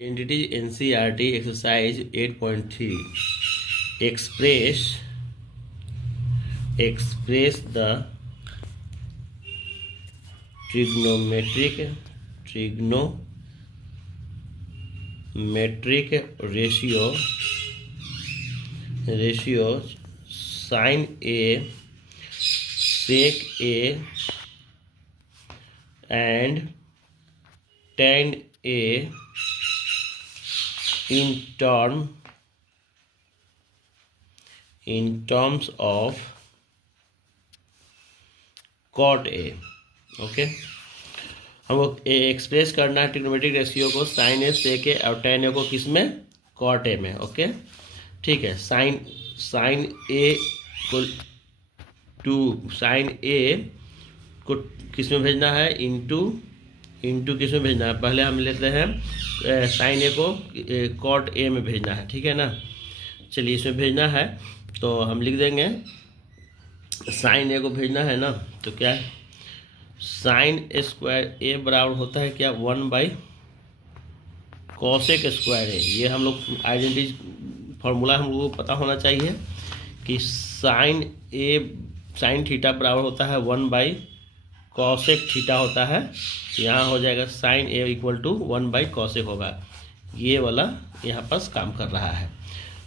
Entities NCERT exercise 8.3 express the trigonometric ratio sin A sec A and tan A in terms of cot A। Okay, हमको express करना है trigonometric ratio को sign ए सेक ए और ten ए को किस में, cot A में। ओके ठीक है, साइन ए को किस में भेजना है, इंटू किस में भेजना है। पहले हम लेते हैं साइन ए को कॉट ए में भेजना है, ठीक है ना। चलिए इसमें भेजना है तो हम लिख देंगे साइन ए को भेजना है ना, तो क्या है साइन स्क्वायर ए बराबर होता है क्या, 1/cosec स्क्वायर ए। ये हम लोग आइडेंटिटी फार्मूला हम लोगों को पता होना चाहिए कि साइन थीटा बराबर होता है 1/cosec थीटा होता है। यहाँ हो जाएगा sign A equal to 1/cosec होगा। ये वाला यहाँ पास काम कर रहा है,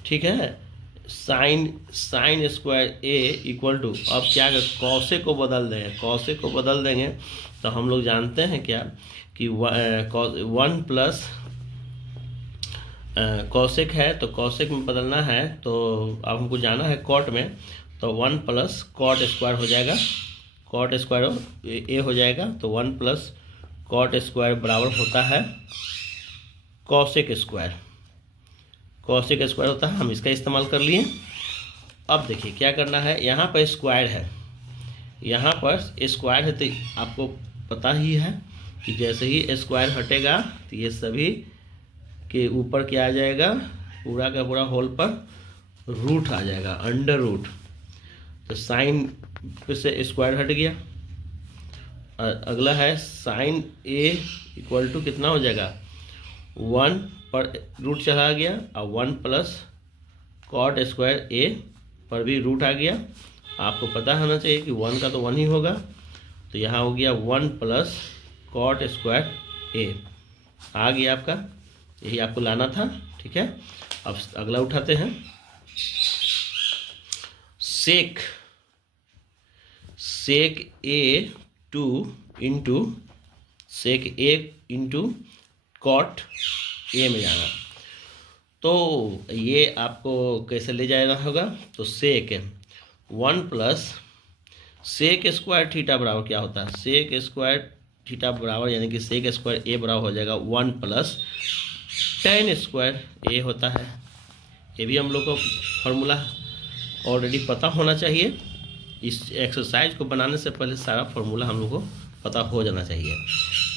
ठीक है। Sine square A equal to, अब क्या कर कॉसेक को बदल देंगे, कॉसेक को बदल देंगे तो हम लोग जानते हैं क्या कि 1 प्लस कॉसेक है तो कॉसेक में बदलना है, तो अब हमको जाना है कॉट में, तो 1 प्लस कॉट स्क्वायर हो जाएगा, कॉट स्क्वायर ए हो जाएगा, तो 1 प्लस कॉट स्क्वायर बराबर होता है कॉसेक स्क्वायर। कॉसेक स्क्वायर होता है, हम इसका इस्तेमाल कर लिए। अब देखिए क्या करना है, यहाँ पर स्क्वायर है, यहाँ पर स्क्वायर है तो आपको पता ही है कि जैसे ही स्क्वायर हटेगा तो ये सभी के ऊपर क्या आ जाएगा, पूरा का पूरा होल पर रूट आ जाएगा, अंडर रूट। तो साइन से स्क्वायर हट गया। अगला है साइन ए इक्वल टू कितना हो जाएगा, 1 पर रूट चला गया और 1 प्लस कॉट स्क्वायर ए पर भी रूट आ गया। आपको पता होना चाहिए कि 1 का तो 1 ही होगा, तो यहाँ हो गया 1 प्लस कॉट स्क्वायर ए आ गया आपका, यही आपको लाना था, ठीक है। अब अगला उठाते हैं, सेक ए इंटू कॉट ए में जाना। तो ये आपको कैसे ले जाना होगा, तो सेक 1 प्लस सेक स्क्वायर थीटा बराबर क्या होता है, सेक स्क्वायर थीटा बराबर यानी कि सेक स्क्वायर ए बराबर हो जाएगा 1 प्लस टेन स्क्वायर ए होता है। ये भी हम लोग को फार्मूला ऑलरेडी पता होना चाहिए। इस एक्सरसाइज को बनाने से पहले सारा फार्मूला हम लोग को पता हो जाना चाहिए,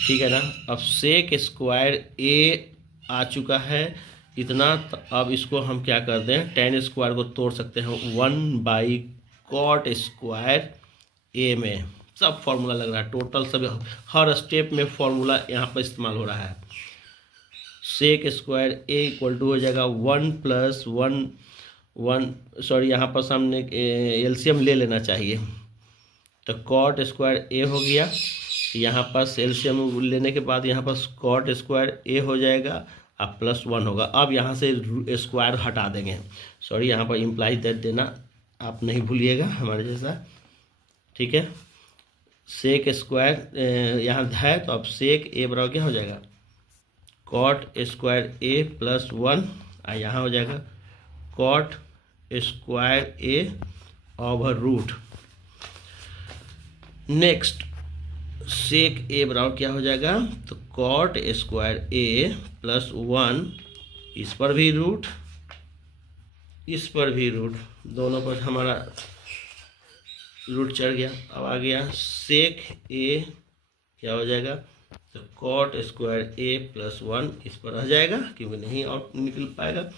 ठीक है ना। अब सेक स्क्वायर ए आ चुका है इतना, अब इसको हम क्या कर दें, टेन स्क्वायर को तोड़ सकते हैं 1/कॉट स्क्वायर ए में। सब फार्मूला लग रहा है, टोटल सब हर स्टेप में फार्मूला यहाँ पर इस्तेमाल हो रहा है। Sec square A equal to हो जाएगा 1 प्लस 1 सॉरी यहाँ पर सामने एलसीएम ले लेना चाहिए, तो कॉट स्क्वायर ए हो गया। यहाँ पास एलसीएम लेने के बाद यहाँ पास कॉट स्क्वायर ए हो जाएगा और +1 होगा। अब यहाँ से स्क्वायर हटा देंगे, सॉरी यहाँ पर इम्प्लाई दैट देना आप नहीं भूलिएगा हमारे जैसा, ठीक है। सेक स्क्वायर यहाँ है तो अब सेक ए बराबर क्या हो जाएगा, कॉट स्क्वायर ए +1 और यहाँ हो जाएगा cot square A over root. Next सेक ए बराबर क्या हो जाएगा, तो कॉट स्क्वायर ए +1, इस पर भी रूट, इस पर भी रूट, दोनों पर हमारा रूट चढ़ गया। अब आ गया सेक ए क्या हो जाएगा, तो कॉट स्क्वायर ए +1 इस पर रह जाएगा क्योंकि नहीं और निकल पाएगा।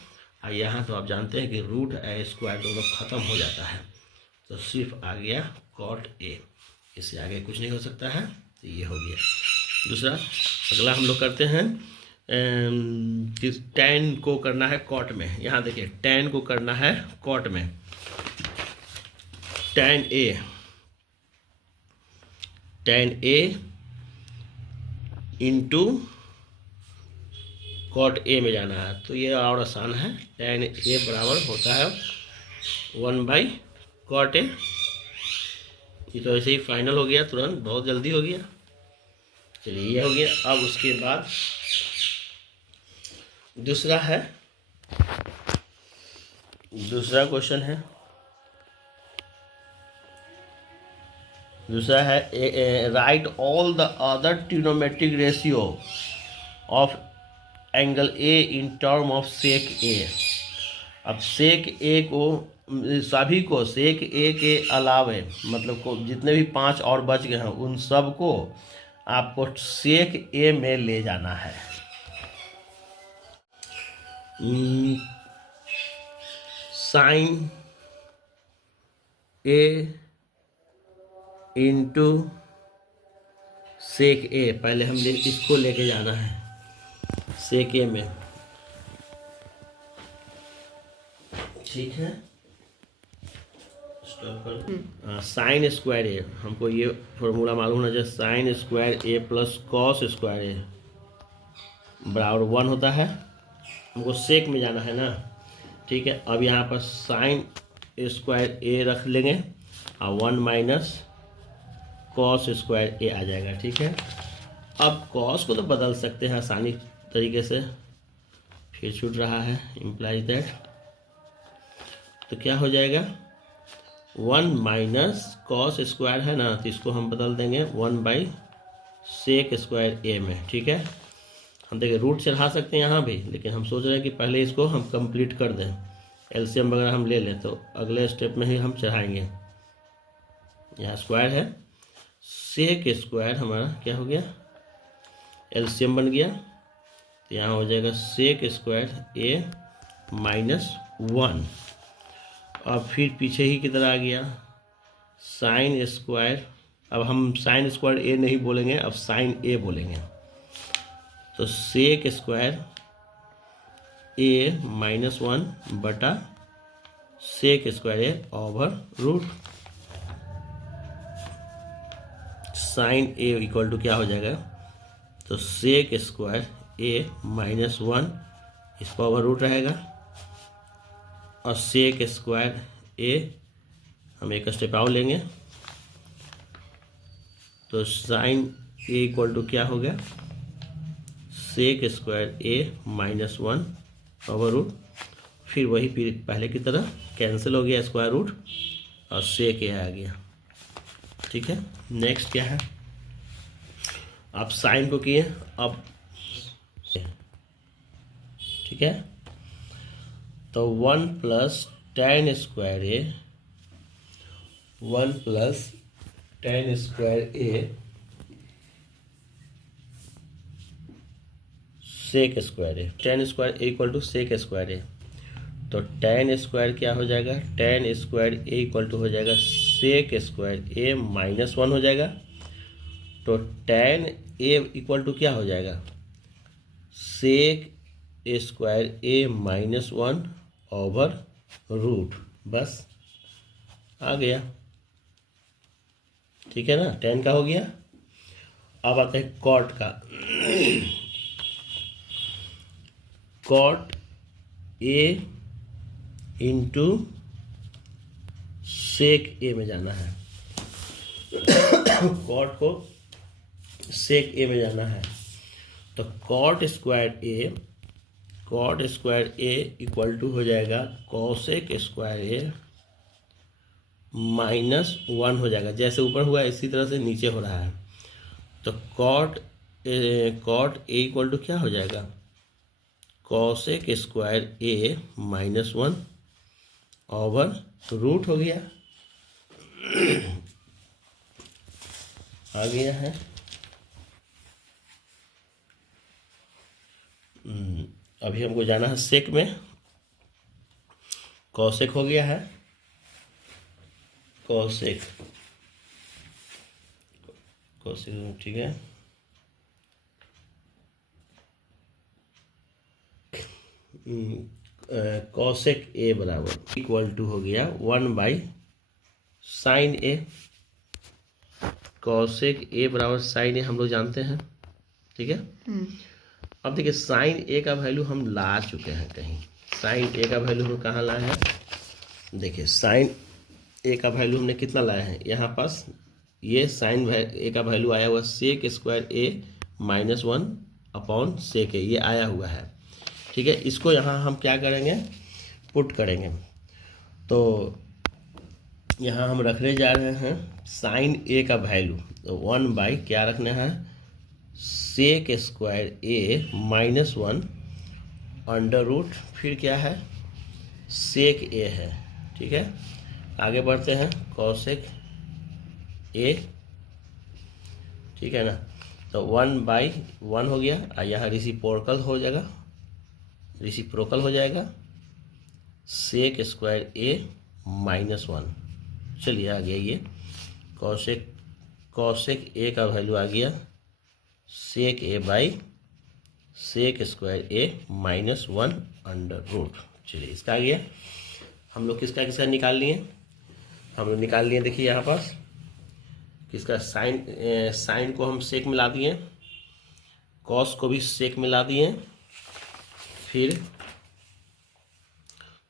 और यहाँ तो आप जानते हैं कि रूट ए स्क्वायर दोनों खत्म हो जाता है, तो सिर्फ आ गया कॉट ए, इससे आगे कुछ नहीं हो सकता है। तो ये हो गया। दूसरा अगला हम लोग करते हैं किस tan को करना है कॉट में। यहाँ देखिए tan को करना है कॉट में, tan A into cot A में जाना है। तो ये और आसान है, tan A बराबर होता है 1/cot A। ये तो ऐसे ही फाइनल हो गया, तुरंत, बहुत जल्दी हो गया। चलिए ये हो गया। अब उसके बाद दूसरा क्वेश्चन है, write all the other trigonometric ratio of angle A in term of sec A. अब सेक ए को सभी को सेक ए के अलावे मतलब को जितने भी 5 और बच गए हैं उन सब को आपको सेक ए में ले जाना है। साइन ए इंटू सेक ए, पहले हम इसको लेके जाना है सेक ए में, ठीक है। स्टॉप कर। साइन स्क्वायर ए, हमको ये फॉर्मूला मालूम है, जैसे साइन स्क्वायर ए प्लस कॉस स्क्वायर ए बराबर 1 होता है। हमको सेक में जाना है ना, ठीक है। अब यहाँ पर साइन स्क्वायर ए रख लेंगे और 1 माइनस कॉस स्क्वायर ए आ जाएगा, ठीक है। अब कॉस को तो बदल सकते हैं आसानी तरीके से, फिर छूट रहा है इम्प्लाइज दैट, तो क्या हो जाएगा 1 माइनस कॉस स्क्वायर है ना, तो इसको हम बदल देंगे 1/सेक स्क्वायर ए में, ठीक है। हम देखिए रूट चढ़ा सकते हैं यहाँ भी, लेकिन हम सोच रहे हैं कि पहले इसको हम कंप्लीट कर दें। एलसीएम वगैरह हम ले लें तो अगले स्टेप में ही हम चढ़ाएंगे। यहाँ स्क्वायर है, सेक स्क्वायर हमारा क्या हो गया, एलसीएम बन गया, तो यहाँ हो जाएगा सेक स्क्वायर ए माइनस 1। अब फिर पीछे ही किधर आ गया साइन स्क्वायर, अब हम साइन स्क्वायर ए नहीं बोलेंगे, अब साइन ए बोलेंगे, तो सेक स्क्वायर ए माइनस 1 बटा sec square A over root sine A equal to क्या हो जाएगा, तो सेक स्क्वायर ए माइनस 1 इसका ओवर रूट रहेगा, और सेक स्क्वायर ए हम एक स्टेप आउट लेंगे, तो साइन ए इक्वल टू क्या हो गया, सेक स्क्वायर ए माइनस 1 ओवर रूट, फिर वही पहले की तरह कैंसिल हो गया स्क्वायर रूट और सेक ए आ गया, ठीक है। नेक्स्ट क्या है, आप साइन को किए, अब ठीक है, तो 1 plus tan square A, 1 plus tan square A sec square A, tan square A equal to sec square A, तो tan स्क्वायर क्या हो जाएगा, tan square A equal to हो जाएगा सेक स्क्वायर ए माइनस 1 हो जाएगा, तो tan ए इक्वल टू क्या हो जाएगा, सेक स्क्वायर ए माइनस 1 ओवर रूट, बस आ गया, ठीक है ना, tan का हो गया। अब आते हैं कॉट का। कॉट ए इंटू सेक ए में जाना है। कॉट को सेक ए में जाना है, तो cot square A equal to हो जाएगा कॉसेक स्क्वायर ए माइनस 1 हो जाएगा, जैसे ऊपर हुआ इसी तरह से नीचे हो रहा है, तो कॉट ए इक्वल टू क्या हो जाएगा, कॉसेक स्क्वायर ए माइनस 1 ओवर रूट हो गया, आ गया है। अभी हमको जाना है सेक में, कॉसेक हो गया है, कॉसेक ठीक है, कॉसेक ए बराबर इक्वल टू हो गया 1/sin ए। कॉसेक ए बराबर साइन ए हम लोग जानते हैं, ठीक है। अब देखिए साइन ए का वैल्यू हम ला चुके हैं कहीं। साइन ए का वैल्यू हम कहाँ लाए हैं, देखिए साइन ए का वैल्यू हमने कितना लाया है यहाँ पास, ये साइन ए का वैल्यू आया हुआ सेक स्क्वायर ए -1 अपॉन सेक ए, ये आया हुआ है, ठीक है। इसको यहाँ हम क्या करेंगे, पुट करेंगे। तो यहाँ हम रखने जा रहे हैं साइन ए का वैल्यू, तो 1/ क्या रखना है, sec square A -1 under root, फिर क्या है, सेक ए है, ठीक है। आगे बढ़ते हैं, कॉसेक ए, ठीक है ना। तो 1/1 हो गया, और यहाँ रेसिप्रोकल हो जाएगा, रेसिप्रोकल हो जाएगा सेक स्क्वायर ए -1। चलिए आ गया ये कॉसेक ए का वैल्यू आ गया sec A by sec square A -1 under root. चलिए इसका आ गया। हम लोग किसका किसका निकाल लिए, हम लोग निकाल लिए, देखिए यहाँ पास किसका साइन को हम सेक मिला दिए, कॉस को भी सेक मिला दिए, फिर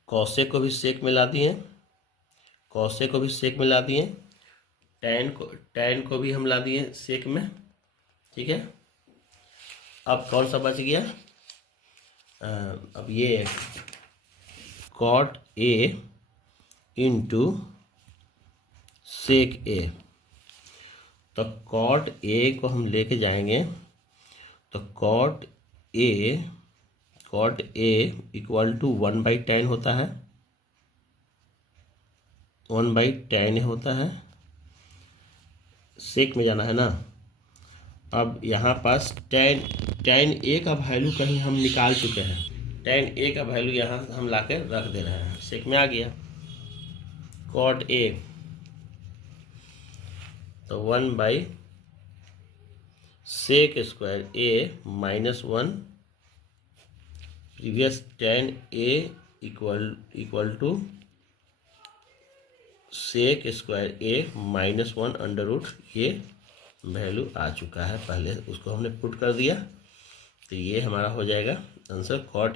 कॉसेक को भी सेक मिला दिए, कॉसेक को भी सेक मिला दिए, टैन को भी हम ला दिए सेक में, ठीक है। अब कौन सा बच गया, अब ये कॉट ए इंटू सेक ए। तो कॉट ए को हम लेके जाएंगे, तो cot A equal to 1/tan होता है, 1/tan होता है, सेक में जाना है ना। अब यहाँ पास tan ए का वैल्यू कहीं हम निकाल चुके हैं, tan ए का वैल्यू यहाँ हम ला के रख दे रहे हैं, सेक में आ गया कॉट ए, तो one by sec square A -1 previous tan A equal to sec square A -1 under root, ये वैल्यू आ चुका है, पहले उसको हमने पुट कर दिया, तो ये हमारा हो जाएगा आंसर कॉट